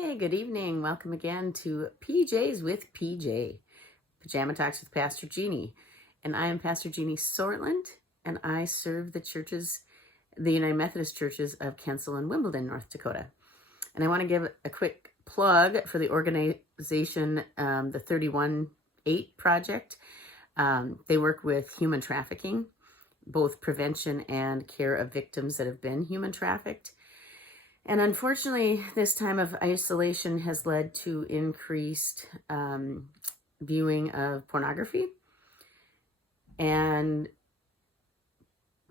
Hey, good evening. Welcome again to PJs with PJ, Pajama Talks with Pastor Jeannie. And I am Pastor Jeannie Sortland, and I serve the United Methodist Churches of Kensal and Wimbledon, North Dakota. And I want to give a quick plug for the organization, the 31-8 Project. They work with human trafficking, both prevention and care of victims that have been human trafficked. And unfortunately, this time of isolation has led to increased viewing of pornography. And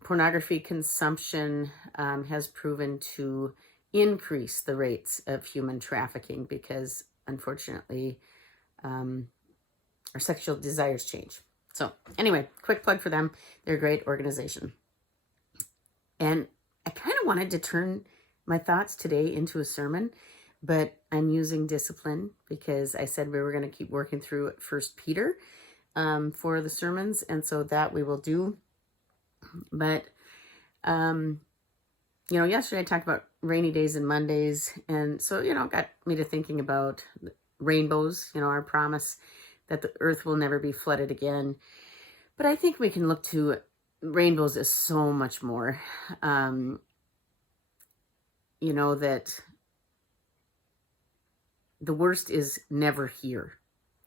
pornography consumption has proven to increase the rates of human trafficking because, unfortunately, our sexual desires change. So anyway, quick plug for them. They're a great organization. And I kind of wanted to turn my thoughts today into a sermon, but I'm using discipline because I said we were going to keep working through First Peter for the sermons, and so that we will do. But yesterday I talked about rainy days and Mondays, and so it got me to thinking about rainbows. Our promise that the earth will never be flooded again. But I think we can look to rainbows as so much more. That the worst is never here.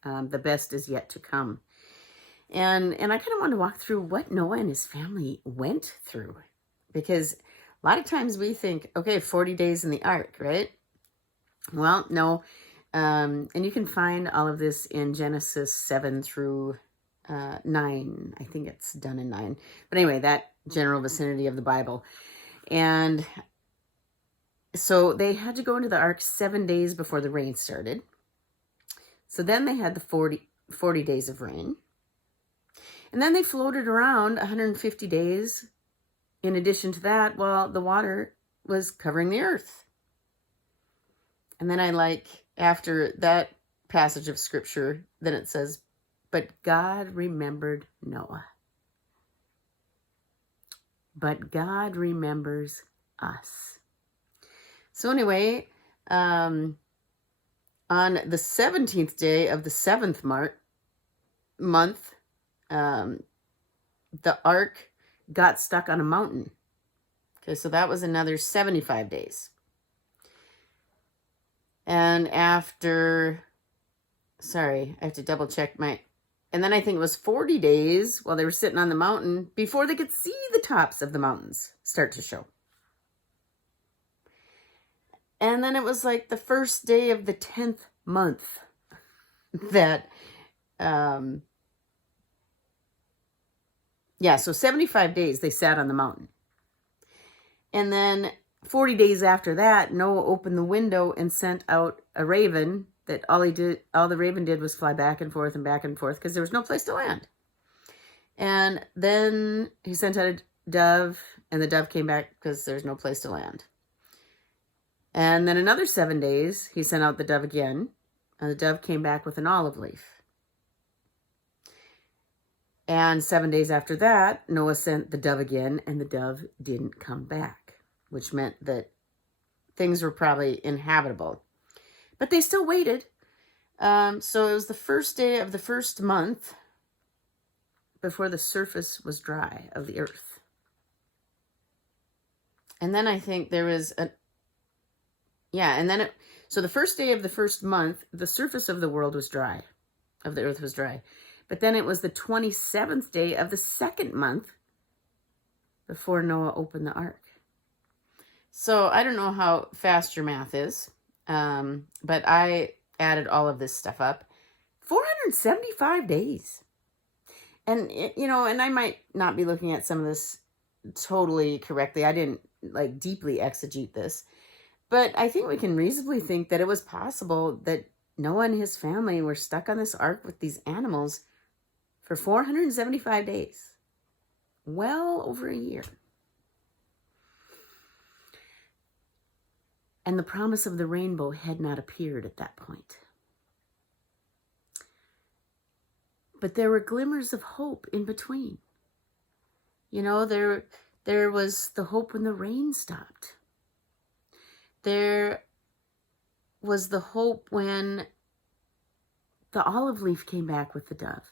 The best is yet to come. And I kind of want to walk through what Noah and his family went through. Because a lot of times we think, okay, 40 days in the ark, right? Well, no. And you can find all of this in Genesis 7 through 9. I think it's done in 9. But anyway, that general vicinity of the Bible. And so they had to go into the ark 7 days before the rain started. So then they had the 40 days of rain. And then they floated around 150 days. In addition to that, while the water was covering the earth. And then after that passage of scripture, then it says, but God remembered Noah. But God remembers us. So anyway, on the 17th day of the 7th month, the ark got stuck on a mountain. Okay, so that was another 75 days. And I have to double check and then I think it was 40 days while they were sitting on the mountain before they could see the tops of the mountains start to show. And then it was like the first day of the 10th month that, so 75 days they sat on the mountain. And then 40 days after that, Noah opened the window and sent out a raven that all the raven did was fly back and forth because there was no place to land. And then he sent out a dove, and the dove came back because there's no place to land. And then another 7 days, he sent out the dove again, and the dove came back with an olive leaf. And 7 days after that, Noah sent the dove again, and the dove didn't come back, which meant that things were probably inhabitable. But they still waited. So it was the first day of the first month before the surface was dry of the earth. And then I think there was so the first day of the first month, the surface of the world was dry, of the earth was dry. But then it was the 27th day of the second month before Noah opened the ark. So I don't know how fast your math is, but I added all of this stuff up. 475 days. And, and I might not be looking at some of this totally correctly. I didn't deeply exegete this. But I think we can reasonably think that it was possible that Noah and his family were stuck on this ark with these animals for 475 days. Well over a year. And the promise of the rainbow had not appeared at that point. But there were glimmers of hope in between. There was the hope when the rain stopped. There was the hope when the olive leaf came back with the dove,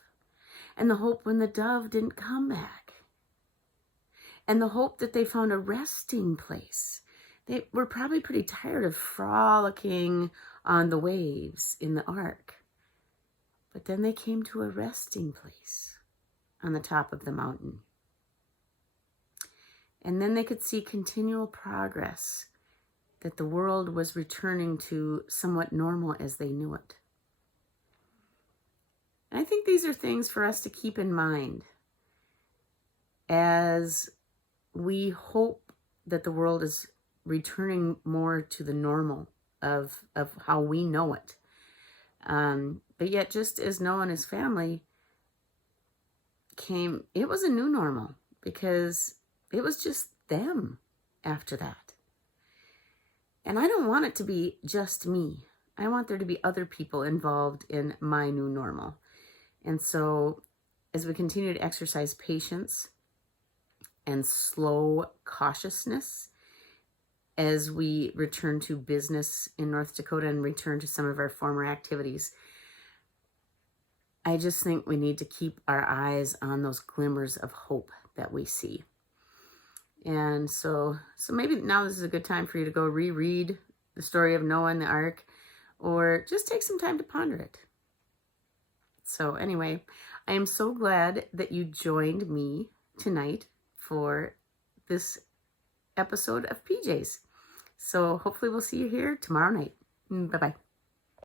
and the hope when the dove didn't come back, and the hope that they found a resting place. They were probably pretty tired of frolicking on the waves in the ark, but then they came to a resting place on the top of the mountain. And then they could see continual progress, that the world was returning to somewhat normal as they knew it. And I think these are things for us to keep in mind as we hope that the world is returning more to the normal of how we know it. But yet, just as Noah and his family came, it was a new normal, because it was just them after that. And I don't want it to be just me. I want there to be other people involved in my new normal. And so as we continue to exercise patience and slow cautiousness, as we return to business in North Dakota and return to some of our former activities, I just think we need to keep our eyes on those glimmers of hope that we see. And so maybe now this is a good time for you to go reread the story of Noah and the ark, or just take some time to ponder it. So anyway, I am so glad that you joined me tonight for this episode of PJs. So hopefully we'll see you here tomorrow night. Bye-bye.